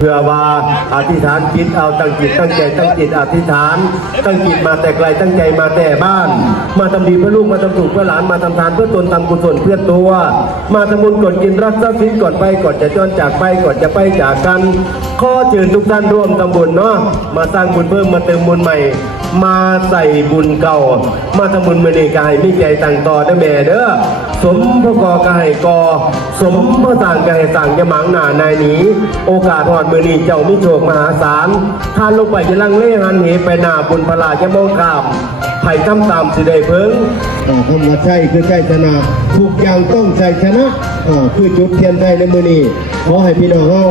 เพื่อว่าอธิษฐานจิตเอาตั้งจิตตั้งใจตั้งจิตอธิษฐาน ตั้งจิตมาแต่ไกลตั้งใจมาแต่บ้าน มาทำดีเพื่อลูกมาทำถูกเพื่อหลานมาทำทานเพื่อตนทำกุศลเพื่อตัว มาทำบุญก่อนกินรักทรัพย์สินก่อนไปก่อนจะจรจากไปก่อนจะไปจากกันขอเชิญทุกท่านร่วมทำบุญเนาะมาสร้างบุญเพิ่มมาเติมบุญใหม่ มาใส่บุญเก่า มาทำบุญเมือกายมีใจต่างต่อได้แม่เด้อสมพระกอกายกอสมพระสั่งกายสั่งจะหมังหนานายหนีโอกาสหอดมือนีเจ้ามิโชคมหาศาลท่านลงไปจะลังเล่หันเหไปหน้าบุญพลาจะมองข้ามไผ่ทำตามสิได้เพิ่งต่อคำว่าใช่คือใช่ชนะ ทุกอย่างต้องใช่ชนะคือจุดเทียนได้ในมือนี้ขอให้พี่น้องเฮา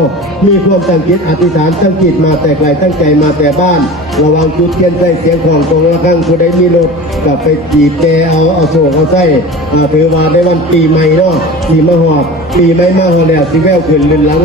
มีความตั้งจิตอธิษฐานตั้งจิตมาแต่ไกลตั้งใจมาแต่บ้าน ระวังจุดเทียนใส่เสียงของตรงละครั้งผู้ใดมีรถกลับไปจีบแจเอาเอาโซ่เอาใส่อ่าถือว่าในวันปีใหม่เนาะปีมะหอบปีใหม่มาหอแล้วสิแววขึ้นลื่นหลัง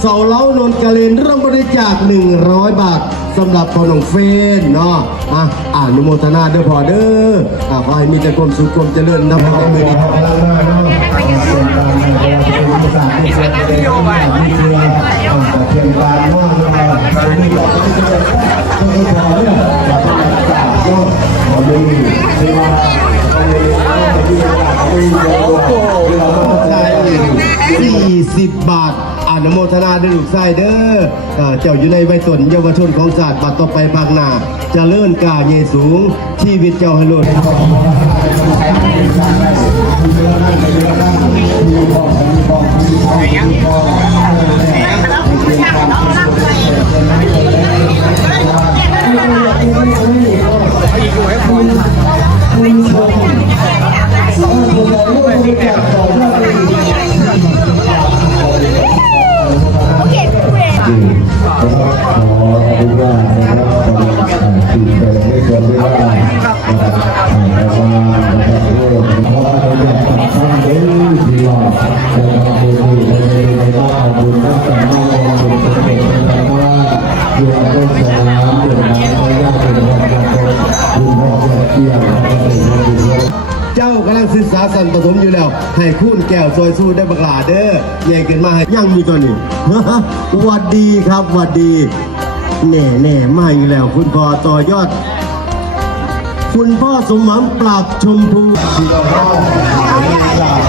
เสาเล้านนกาเลนร่วมบริจาค 100 บาทสำหรับพอน้องเฟนเนาะอะอ่านุโมทนาเด้อพอเด้ออ่าขอให้มีแต่ความสุขความเจริญนะพอมือดีพลังงานเนาะเป็นการในเวลาที่เป็นภาษาที่เป็นเรื่องของมีเรื่องของเพียงกามากเลยมีต่อที่จะต้องขอเนี่ยจะเป็นการจากเนาะขอดีที่ว่าเขาเลยที่จะไม่ยอมเราต้องใช้40บาท อนุโมทนาด้วยลูกไส้เด้อเจ้าอยู่ในวัยตนเยาวชนของศาสตร์บัดต่อไปภาคหน้าจะเลื่อนกาเยสูง ชีวิตเจ้าให้โลดข ศึกษาสันปฐมอยู่แล้ว ให้คูณแก้วซอยสู้ได้บักหลาเด้อแย่กันมาให้ยังมีตัวนี้หวัดดีครับหวัดดีแน่แน่มาอีกแล้ว คุณพ่อต่อยอด คุณพ่อสมหวังปราบชมพูที่เราพ่อมีโอกาส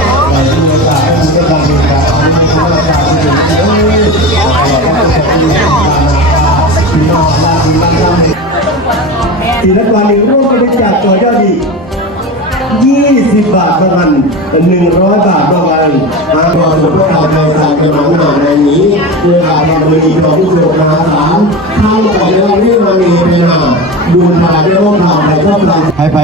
มีโอกาสได้มีการมีการมีโอกาสที่จะได้พี่น้องลาดีลาดีทีละวันหนึ่งร่วมบริจาคต่อยอดอี 20 บาทเท่ากัน100 บาทเท่ากันหากเราสุขภาในสายกระหม่อมหนาในนี้เพื่อการทำมือดีของผู้ชมมหาศาลถ้าเราเรื่องนี้มันมีเป็นหาดูพาด้วยห้องข่าวในช่องทางให้ไป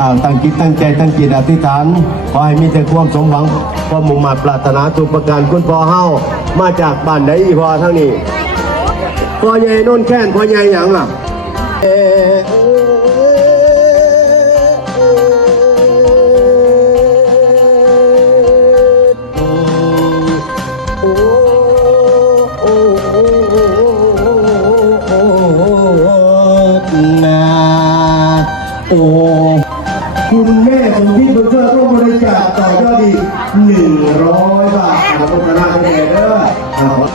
อ่าตั้งจิตตั้งใจตั้งจิตอธิษฐานขอให้มีแต่ความสมหวังความมุ่งมั่นปรารถนาทุกประการคุณพ่อเฮามาจากบ้านไหนอีพอทั้งนี้พ่อใหญ่โน่นแค้นพ่อใหญ่หยังล่ะเออ โอคุณแม่สมพิษบุญเชิดร่วมบริจาคต่อยอดอีกหนึ่งร้อยบาทขอบคุณนะแม่เด้อ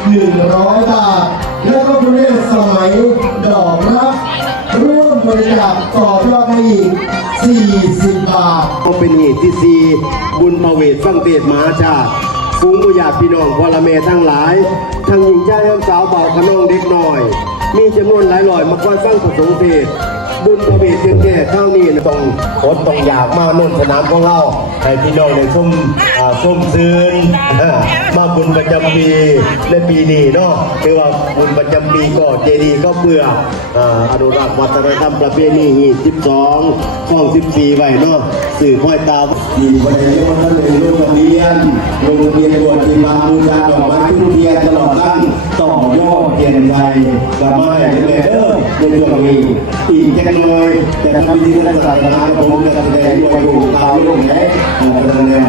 หนึ่งร้อยบาท แล้วก็คุณแม่สมัยดอกรับร่วมบริจาคต่อยอดให้อีก40 บาทเป็นเหตุที่สี่บุญประเวทฟังเทศมหาชาติฟุ้งบุญาพี่น้องพลเมทั้งหลาย ทั้งหญิงชายทั้งสาวเบาขนองเด็กน้อย มีจำนวนหลายร้อยมาคอยฟังประสงค์เทศ บุญบะหมี่เพียงแค่เท่านี้นะต้องอดต้องอยากมาโน่นสนามของเราให้พี่น้องได้ชมอ่าชมซื่นมาบุญประจำปีในปีนี้เนาะคือว่าบุญประจำปีก็เจดีก็เพื่ออ่าอนุรักษ์วัฒนธรรมประเพณี12ช่อง14ไว้เนาะสื่อห้อยตามมีประเด็นว่าท่านเป็นโรงเรียนโรงเรียนบวชที่มาบูชาดอกไม้ทุเทียนตลอดตั้งต่อยอดเทียนใจกับไม้เลยเด้อ ในช่วงนี้อีกแค่น้อยแต่ทำพิธีทางศาสนาผมจะแสดงด้วยอยู่ตาวโลกแห่งกาแสดง